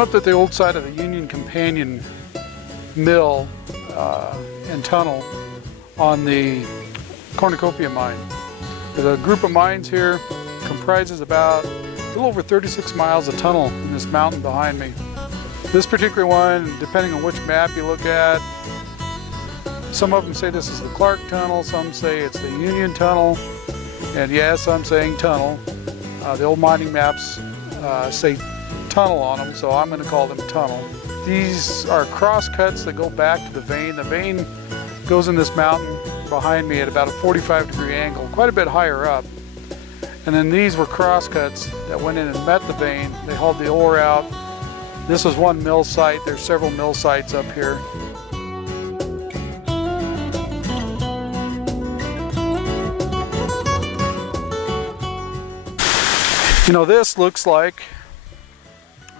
I'm up at the old site of the Union Companion mill and tunnel on the Cornucopia mine. The group of mines here comprises about a little over 36 miles of tunnel in this mountain behind me. This particular one, depending on which map you look at, some of them say this is the Clark Tunnel, some say it's the Union Tunnel, and yes, I'm saying tunnel. The old mining maps say tunnel on them, so I'm going to call them tunnel. These are cross cuts that go back to the vein. The vein goes in this mountain behind me at about a 45-degree angle, quite a bit higher up. And then these were cross cuts that went in and met the vein. They hauled the ore out. This is one mill site. There's several mill sites up here. You know, this looks like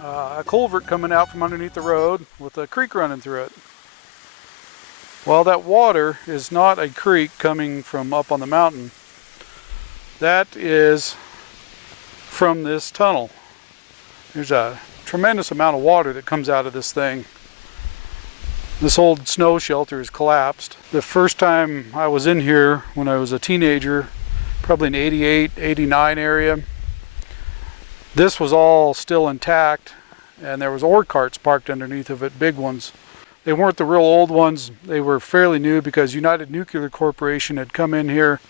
a culvert coming out from underneath the road with a creek running through it. Well, that water is not a creek coming from up on the mountain. That is from this tunnel. There's a tremendous amount of water that comes out of this thing. This old snow shelter is collapsed. The first time I was in here when I was a teenager, probably in 88, 89 area, this was all still intact, and there was ore carts parked underneath of it, big ones. They weren't the real old ones. They were fairly new because United Nuclear Corporation had come in here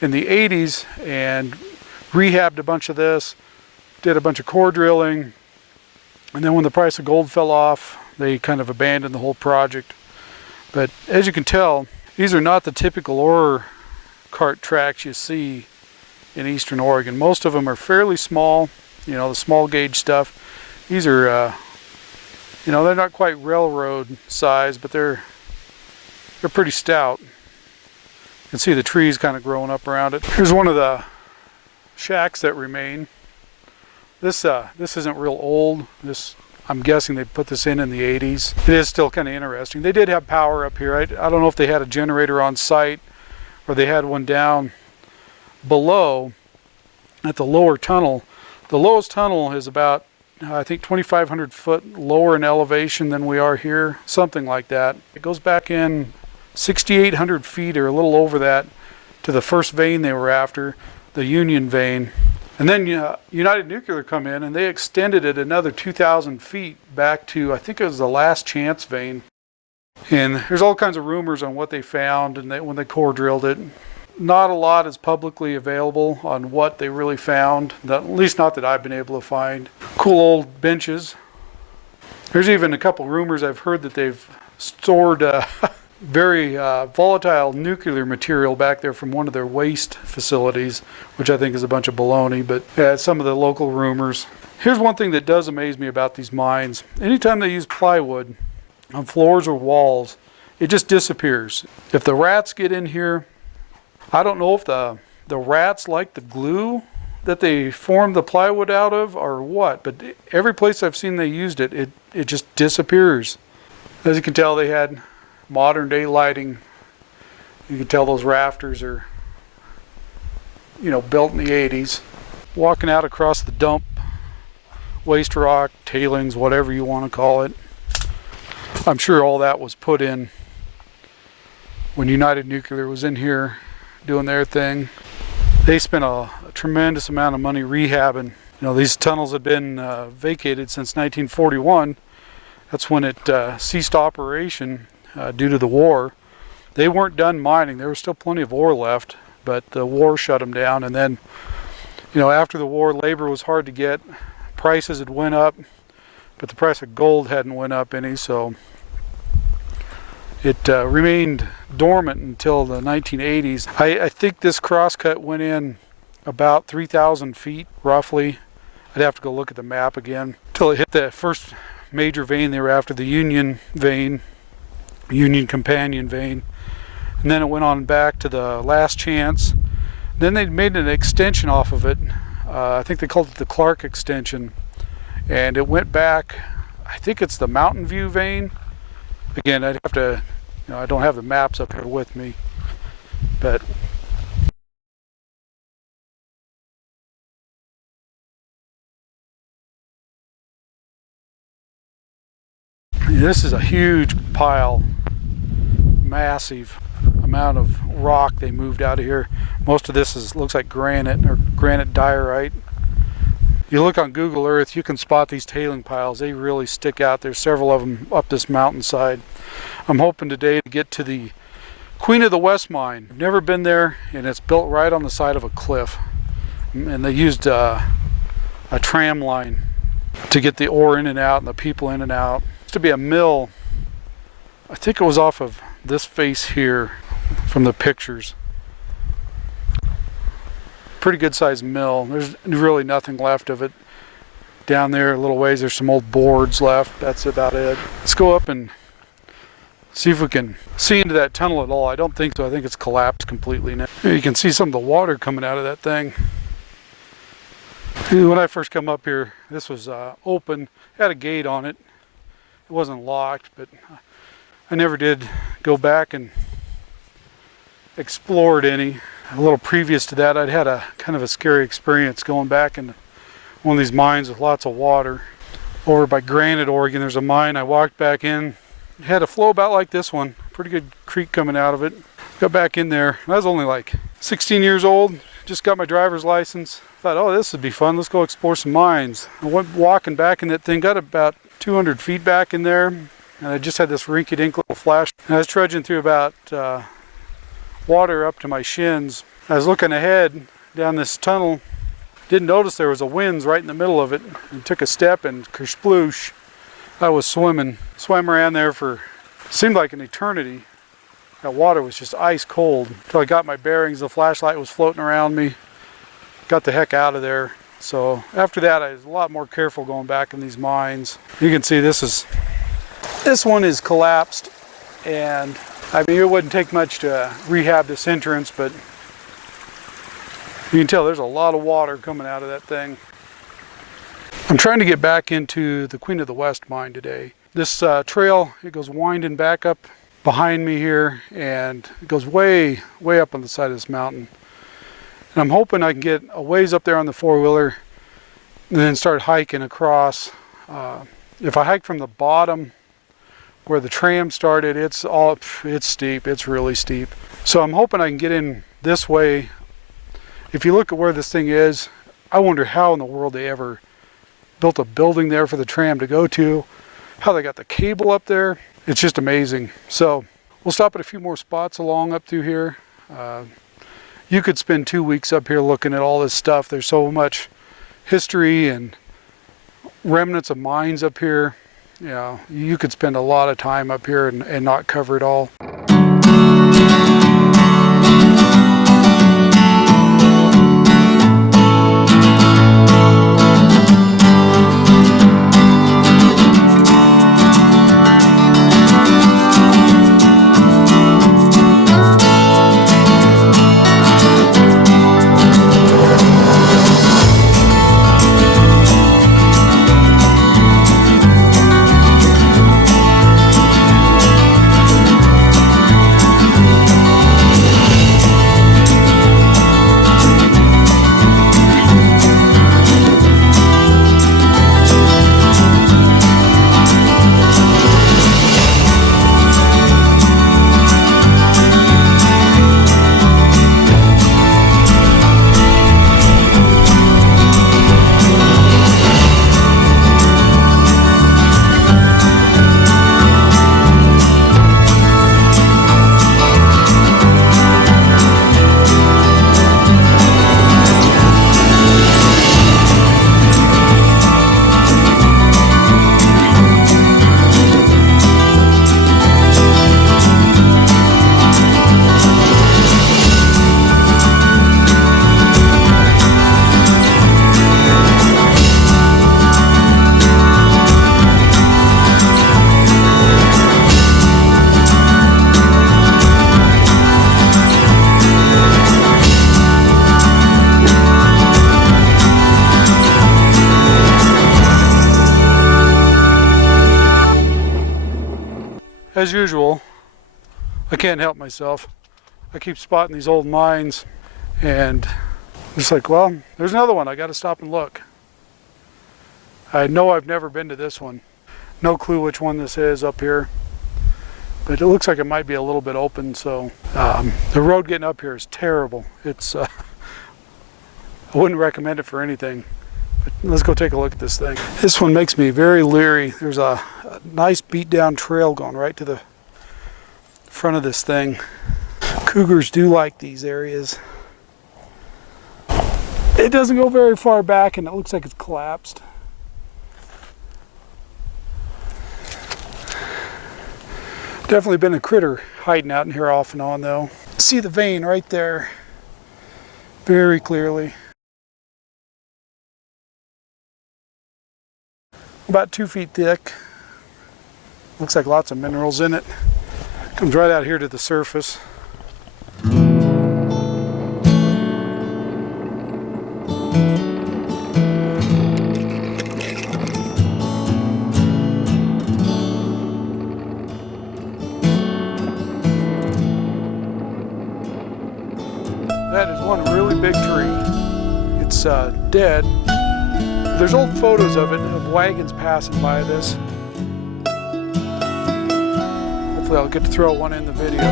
in the 80s and rehabbed a bunch of this, did a bunch of core drilling, and then when the price of gold fell off, they kind of abandoned the whole project. But as you can tell, these are not the typical ore cart tracks you see in eastern Oregon. Most of them are fairly small, you know, the small gauge stuff. These are, you know, they're not quite railroad size, but they're pretty stout. You can see the trees kind of growing up around it. Here's one of the shacks that remain. This isn't real old. I'm guessing they put this in the 80s. It is still kind of interesting. They did have power up here. I don't know if they had a generator on site or they had one down below at the lower tunnel. The lowest tunnel is about, I think, 2,500 foot lower in elevation than we are here, something like that. It goes back in 6,800 feet or a little over that to the first vein they were after, the Union vein. And then United Nuclear come in and they extended it another 2,000 feet back to, I think it was the Last Chance vein. And there's all kinds of rumors on what they found and when they core drilled it. Not a lot is publicly available on what they really found, at least not that I've been able to find. Cool old benches. There's even a couple rumors I've heard that they've stored very volatile nuclear material back there from one of their waste facilities, which I think is a bunch of baloney, but some of the local rumors. Here's one thing that does amaze me about these mines. Anytime they use plywood on floors or walls, it just disappears. If the rats get in here, I don't know if the rats like the glue that they formed the plywood out of or what, but every place I've seen they used it, it just disappears. As you can tell, they had modern day lighting. You can tell those rafters are, built in the 80s. Walking out across the dump, waste rock, tailings, whatever you want to call it. I'm sure all that was put in when United Nuclear was in here doing their thing. They spent a tremendous amount of money rehabbing. These tunnels had been vacated since 1941. That's when it ceased operation due to the war. They weren't done mining. There was still plenty of ore left, but the war shut them down. And then, after the war, labor was hard to get. Prices had went up, but the price of gold hadn't went up any, so it remained dormant until the 1980s. I think this crosscut went in about 3,000 feet, roughly. I'd have to go look at the map again. Until it hit the first major vein they were after, the Union vein, Union Companion vein. And then it went on back to the Last Chance. Then they made an extension off of it. I think they called it the Clark extension. And it went back, I think it's the Mountain View vein. Again, I'd have to, I don't have the maps up here with me, but this is a huge pile, massive amount of rock they moved out of here. Most of this looks like granite or granite diorite. You look on Google Earth, you can spot these tailing piles. They really stick out. There's several of them up this mountainside. I'm hoping today to get to the Queen of the West mine. I've never been there, and it's built right on the side of a cliff. And they used a tram line to get the ore in and out and the people in and out. It used to be a mill. I think it was off of this face here from the pictures. Pretty good sized mill. There's really nothing left of it. Down there a little ways, there's some old boards left. That's about it. Let's go up and see if we can see into that tunnel at all. I don't think so. I think it's collapsed completely now. You can see some of the water coming out of that thing. When I first come up here, this was open. It had a gate on it. It wasn't locked, but I never did go back and explored any. A little previous to that, I'd had a kind of a scary experience going back into one of these mines with lots of water. Over by Granite, Oregon, there's a mine. I walked back in. It had a flow about like this one. Pretty good creek coming out of it. Got back in there. I was only like 16 years old. Just got my driver's license. Thought, oh, this would be fun. Let's go explore some mines. I went walking back in that thing. Got about 200 feet back in there. And I just had this rinky-dink little flash. And I was trudging through about water up to my shins. I was looking ahead down this tunnel. Didn't notice there was a winze right in the middle of it. And took a step and kersploosh. I was swimming. Swam around there for, seemed like an eternity. That water was just ice cold. Until I got my bearings, the flashlight was floating around me. Got the heck out of there. So after that, I was a lot more careful going back in these mines. You can see this one is collapsed. And I mean, it wouldn't take much to rehab this entrance, but you can tell there's a lot of water coming out of that thing. I'm trying to get back into the Queen of the West mine today. This trail, it goes winding back up behind me here, and it goes way, way up on the side of this mountain. And I'm hoping I can get a ways up there on the four-wheeler and then start hiking across. If I hike from the bottom where the tram started, it's steep. It's really steep. So I'm hoping I can get in this way. If you look at where this thing is, I wonder how in the world they ever built a building there for the tram to go to, how they got the cable up there. It's just amazing. So we'll stop at a few more spots along up through here. You could spend 2 weeks up here looking at all this stuff. There's so much history and remnants of mines up here. You could spend a lot of time up here and not cover it all. as usual, I can't help myself. I keep spotting these old mines, and it's like, well, there's another one. I got to stop and look. I know I've never been to this one. No clue which one this is up here, but it looks like it might be a little bit open. So the road getting up here is terrible. It's I wouldn't recommend it for anything. But let's go take a look at this thing. This one makes me very leery. There's a nice beat down trail going right to the front of this thing. Cougars do like these areas. It doesn't go very far back, and it looks like it's collapsed. Definitely been a critter hiding out in here off and on though. See the vein right there very clearly. About 2 feet thick. Looks like lots of minerals in it. Comes right out here to the surface. That is one really big tree. It's dead. There's old photos of it, of wagons passing by this. Hopefully I'll get to throw one in the video.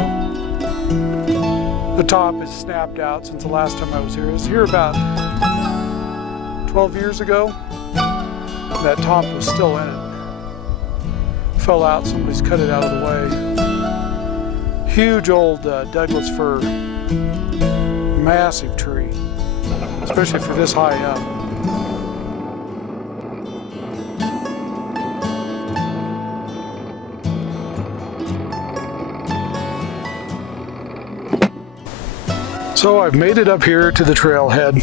The top is snapped out since the last time I was here. I was here about 12 years ago. That top was still in it. Fell out, somebody's cut it out of the way. Huge old Douglas fir. Massive tree, especially for this high up. So I've made it up here to the trailhead,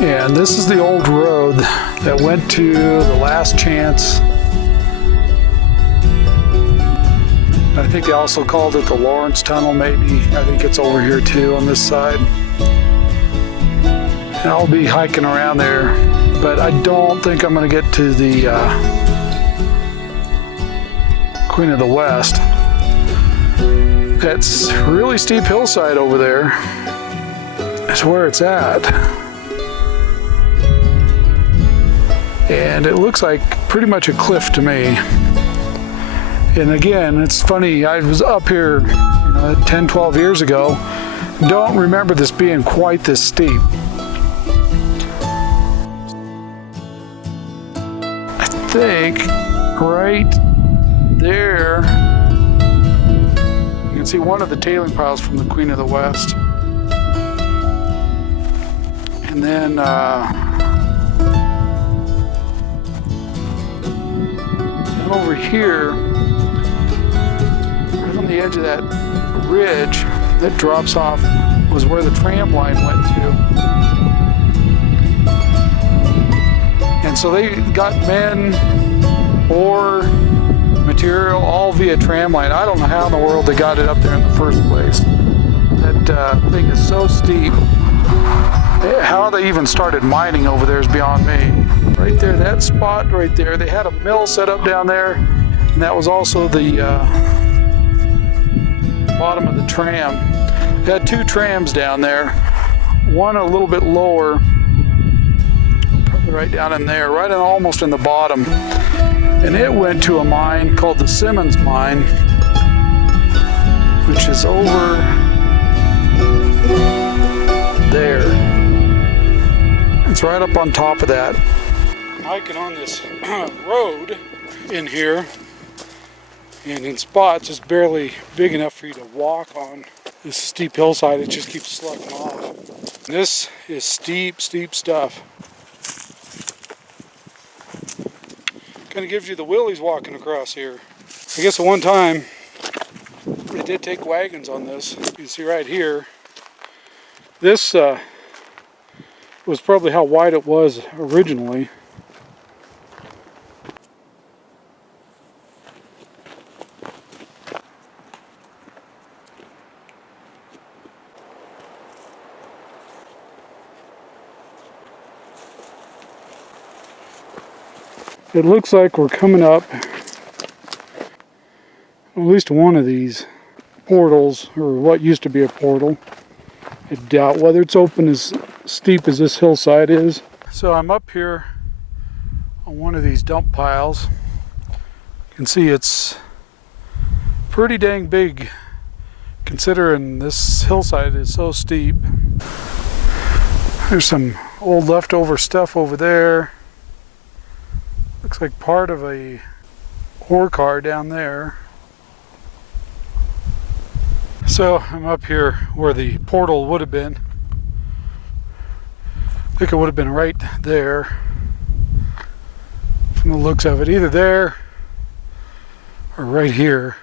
and this is the old road that went to the Last Chance. I think they also called it the Lawrence Tunnel, maybe. I think it's over here too on this side. And I'll be hiking around there, but I don't think I'm going to get to the Queen of the West. That's really steep hillside over there. That's where it's at. And it looks like pretty much a cliff to me. And again, it's funny, I was up here 10, 12 years ago. Don't remember this being quite this steep. I think right there, you can see one of the tailing piles from the Queen of the West. And then over here, on the edge of that ridge that drops off, was where the tram line went to. And so they got men, ore, material, all via tram line. I don't know how in the world they got it up there in the first place. That thing is so steep. How they even started mining over there is beyond me. Right there, that spot right there, they had a mill set up down there, and that was also the bottom of the tram. They had 2 trams down there, one a little bit lower, probably right down in there, right in, almost in the bottom. And it went to a mine called the Simmons Mine, which is over there. It's right up on top of that. I'm hiking on this road in here, and in spots it's barely big enough for you to walk on. This steep hillside, it just keeps sloughing off. This is steep, steep stuff. Kind of gives you the willies walking across here. I guess at one time they did take wagons on this. You can see right here. This was probably how wide it was originally. It looks like we're coming up at least one of these portals, or what used to be a portal. I doubt whether it's open as steep as this hillside is. So I'm up here on one of these dump piles. You can see it's pretty dang big considering this hillside is so steep. There's some old leftover stuff over there. Looks like part of a ore car down there. So I'm up here where the portal would have been. I think it would have been right there from the looks of it, either there or right here.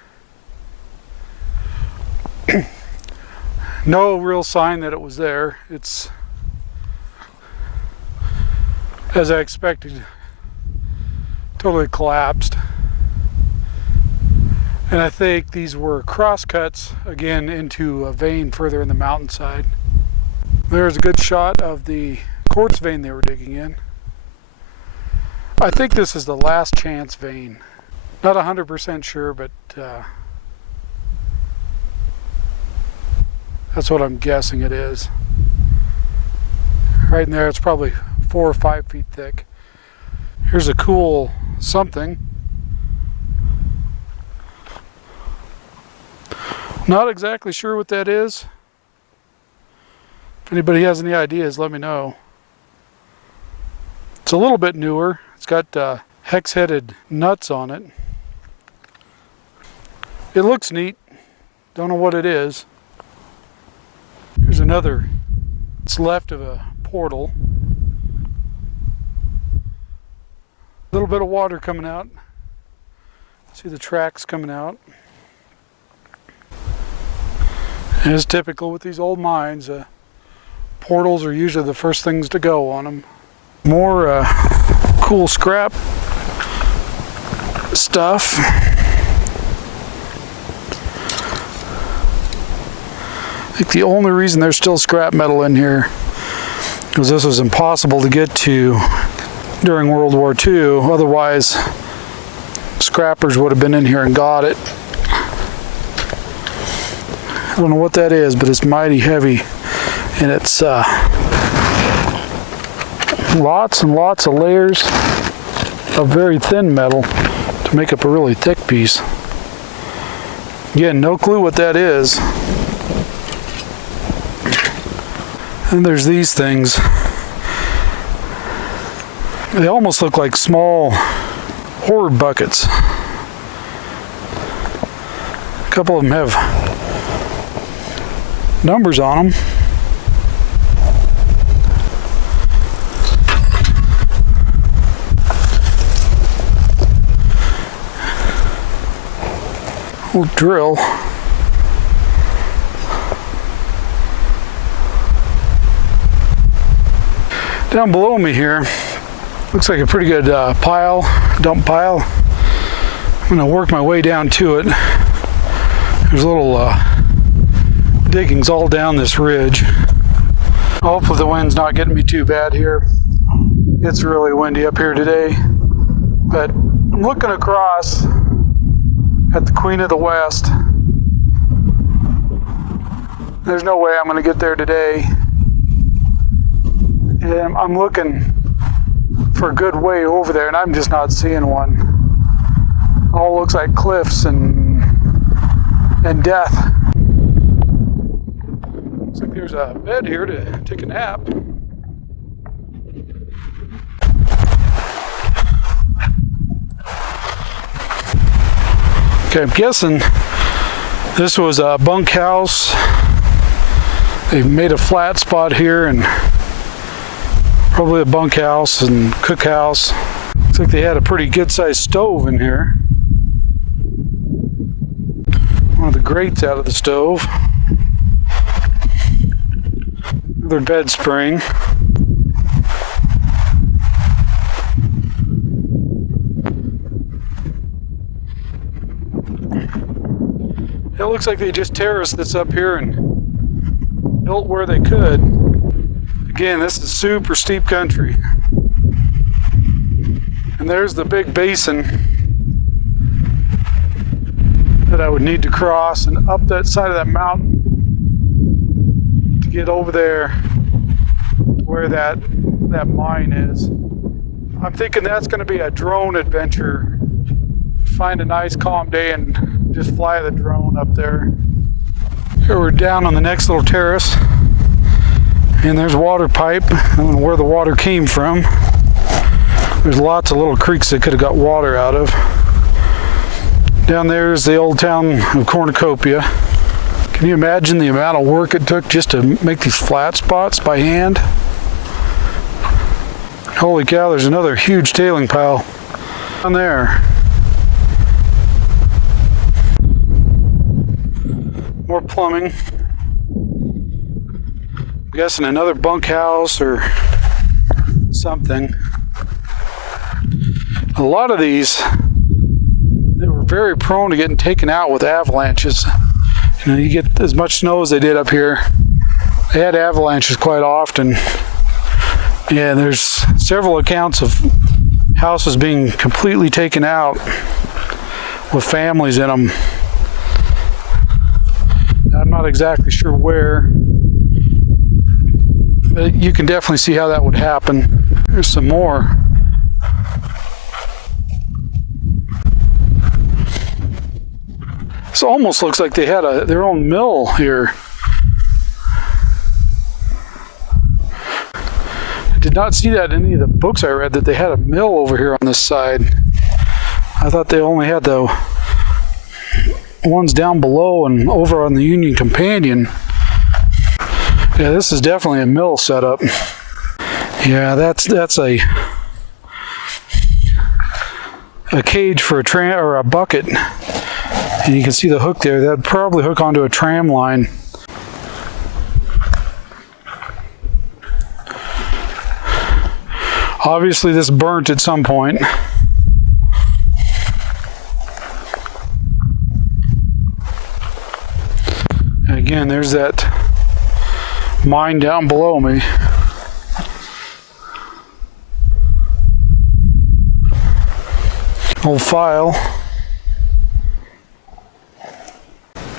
No real sign that it was there. It's, as I expected, totally collapsed. And I think these were crosscuts again into a vein further in the mountainside. There's a good shot of the quartz vein they were digging in. I think this is the last chance vein. Not 100% sure, but that's what I'm guessing it is. Right in there, it's probably 4 or 5 feet thick. Here's a cool something. Not exactly sure what that is. If anybody has any ideas, let me know. It's a little bit newer. It's got hex-headed nuts on it. It looks neat. Don't know what it is. Here's another. It's left of a portal. A little bit of water coming out. See the tracks coming out. As typical with these old mines, portals are usually the first things to go on them. More cool scrap stuff. I think the only reason there's still scrap metal in here is this was impossible to get to during World War II. Otherwise, scrappers would have been in here and got it. I don't know what that is, but it's mighty heavy, and it's lots and lots of layers of very thin metal to make up a really thick piece. Again, no clue what that is. And there's these things. They almost look like small ore buckets. A couple of them have numbers on them. We'll drill. Down below me here, looks like a pretty good pile, dump pile. I'm gonna work my way down to it. There's little diggings all down this ridge. Hopefully the wind's not getting me too bad here. It's really windy up here today. But I'm looking across at the Queen of the West. There's no way I'm going to get there today. And I'm looking for a good way over there, and I'm just not seeing one. It all looks like cliffs and death. Looks like there's a bed here to take a nap. Okay, I'm guessing this was a bunkhouse. They made a flat spot here and probably a bunkhouse and cookhouse. Looks like they had a pretty good sized stove in here. One of the grates out of the stove. Another bed spring. It looks like they just terraced this up here and built where they could. Again, this is super steep country. And there's the big basin that I would need to cross and up that side of that mountain to get over there where that mine is. I'm thinking that's going to be a drone adventure. Find a nice calm day and just fly the drone up there. Here we're down on the next little terrace, and there's water pipe. I don't know where the water came from. There's lots of little creeks that could have got water out of. Down there is the old town of Cornucopia. Can you imagine the amount of work it took just to make these flat spots by hand? Holy cow, there's another huge tailing pile down there. More plumbing. I'm guessing another bunkhouse or something. A lot of these, they were very prone to getting taken out with avalanches. You know, you get as much snow as they did up here. They had avalanches quite often. Yeah, there's several accounts of houses being completely taken out with families in them. I'm not exactly sure where, but you can definitely see how that would happen. There's some more. This almost looks like they had their own mill here. I did not see that in any of the books I read, that they had a mill over here on this side. I thought they only had the ones down below and over on the Union Companion. Yeah, this is definitely a mill setup. Yeah, that's a cage for a tram or a bucket. And you can see the hook there. That'd probably hook onto a tram line. Obviously this burnt at some point. And again, there's that mine down below me. Old file.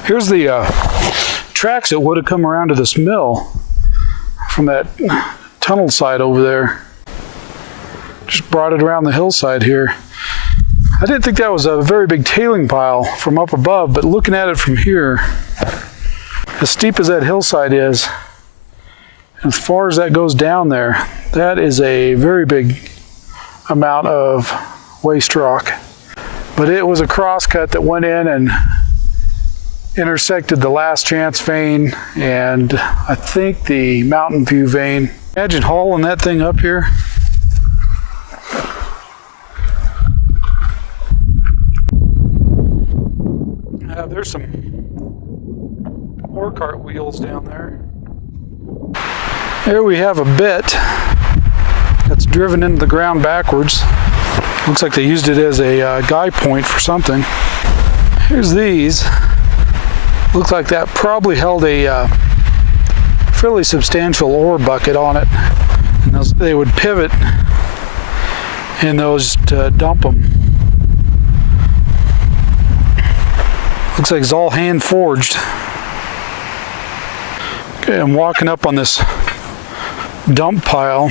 Here's the tracks that would have come around to this mill from that tunnel side over there. Just brought it around the hillside here. I didn't think that was a very big tailing pile from up above, but looking at it from here, as steep as that hillside is, as far as that goes down there, that is a very big amount of waste rock. But it was a crosscut that went in and intersected the Last Chance vein and I think the Mountain View vein. Imagine hauling that thing up here. There's some ore cart wheels down there. Here we have a bit that's driven into the ground backwards. Looks like they used it as a guy point for something. Here's these. Looks like that probably held a fairly substantial ore bucket on it. And they would pivot in those to dump them. Looks like it's all hand forged. Okay, I'm walking up on this dump pile.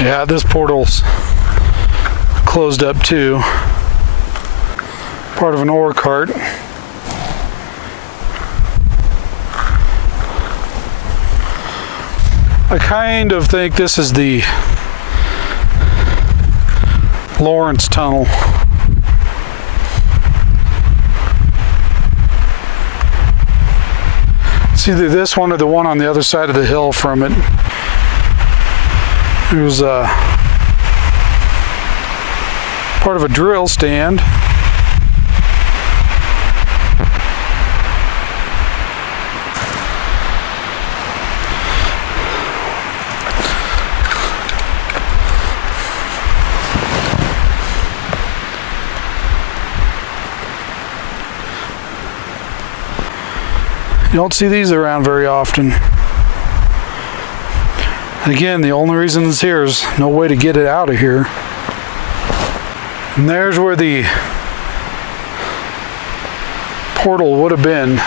Yeah, this portal's closed up too. Part of an ore cart. I kind of think this is the Lawrence Tunnel. It's either this one or the one on the other side of the hill from it. It was part of a drill stand. You don't see these around very often. Again, the only reason it's here is no way to get it out of here. portal would have been.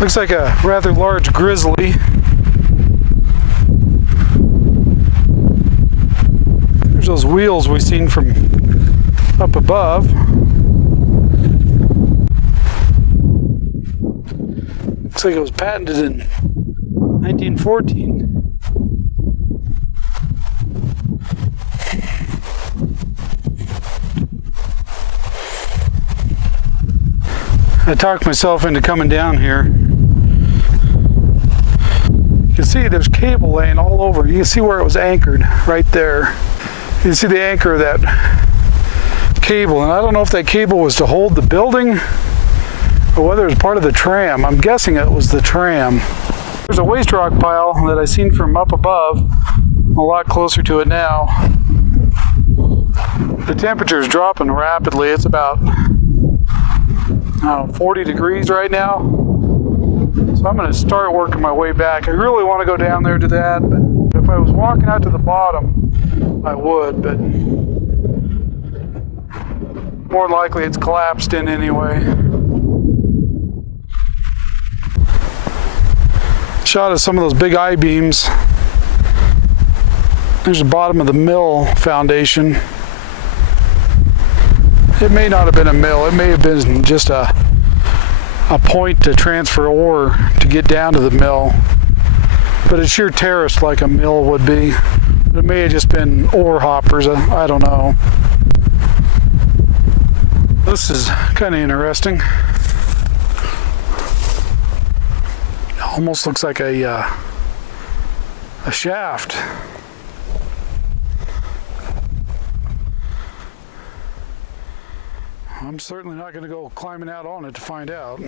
Looks like a rather large grizzly. There's those wheels we've seen from up above. Looks like it was patented in 1914. I talked myself into coming down here. You can see there's cable laying all over. You can see where it was anchored right there. You can see the anchor of that cable, and I don't know if that cable was to hold the building or whether it was part of the tram. I'm guessing it was the tram. There's a waste rock pile that I seen from up above. I'm a lot closer to it now. The temperature is dropping rapidly. It's about 40 degrees right now. So I'm going to start working my way back. I really want to go down there to that, but if I was walking out to the bottom, I would, but more likely it's collapsed in anyway. Shot of some of those big I-beams. There's the bottom of the mill foundation. It may not have been a mill. It may have been just a point to transfer ore to get down to the mill. But it sure terraced like a mill would be. It may have just been ore hoppers. I don't know. This is kind of interesting. It almost looks like a shaft. I'm certainly not going to go climbing out on it to find out.